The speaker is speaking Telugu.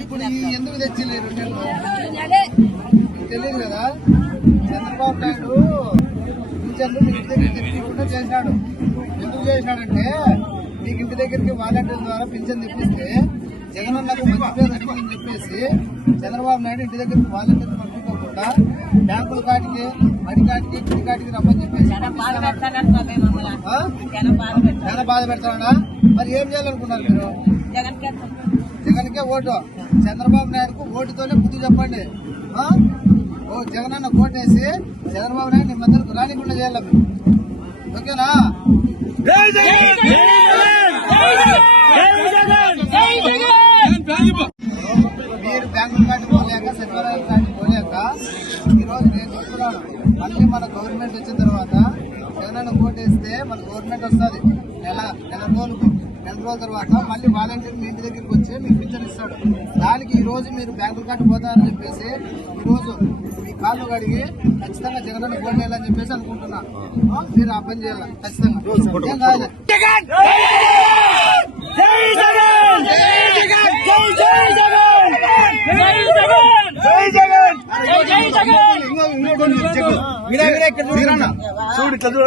ఇప్పుడు ఎందుకు తెచ్చిలేరు తెలియదు కదా? చంద్రబాబు నాయుడు పింఛన్లు మీ ఇంటి దగ్గరికి తెప్పించకుండా చేశాడు. ఎందుకు చేశాడంటే మీకు ఇంటి దగ్గరికి వాలంటీర్ల ద్వారా పింఛన్ తెప్పిస్తే జగనన్నకు మంచి పేరు వచ్చిందని చెప్పేసి చంద్రబాబు నాయుడు ఇంటి దగ్గరికి వాలంటీర్లు పంపించకుండా బ్యాంకుల కాటికి మడి కాటికి ఇంటి కాటికి రమ్మని చెప్పేసి చాలా బాధ పెడతాడా మరి ఏం చేయాలనుకున్నారు మీరు? జగన్కే ఓటు. చంద్రబాబు నాయుడుకు ఓటుతోనే బుద్ధి చెప్పండి? ఓ జగనన్న ఓటేసి చంద్రబాబు నాయుడు మీ మధ్యకు రానికుండా చేయాలి ఓకేనా? మీరు బ్యాంకులు కాటి పోలేక సచివాలయం కాటి పోలేక ఈరోజు నేను చెప్తున్నాను మళ్ళీ మన గవర్నమెంట్ వచ్చిన తర్వాత జగనన్న ఓటేస్తే మన గవర్నమెంట్ వస్తుంది. నెల నెల రోజులకు. నెల రోజుల తర్వాత మళ్ళీ వాలంటీర్ మీ ఇంటి దగ్గరికి వచ్చి మీకు పింఛన్ ఇస్తాడు దానికి ఈ రోజు మీరు బ్యాంకులు కాటి పోతారని చెప్పేసి ఈ రోజు మీ కాళ్ళు కడిగి ఖచ్చితంగా జగనన్న ఓటు వేయాలని చెప్పేసి అనుకుంటున్నా ఆ, మీరు ఆ పని చేయాలి ఖచ్చితంగా ఏం కాదు ఇట్లా చూడు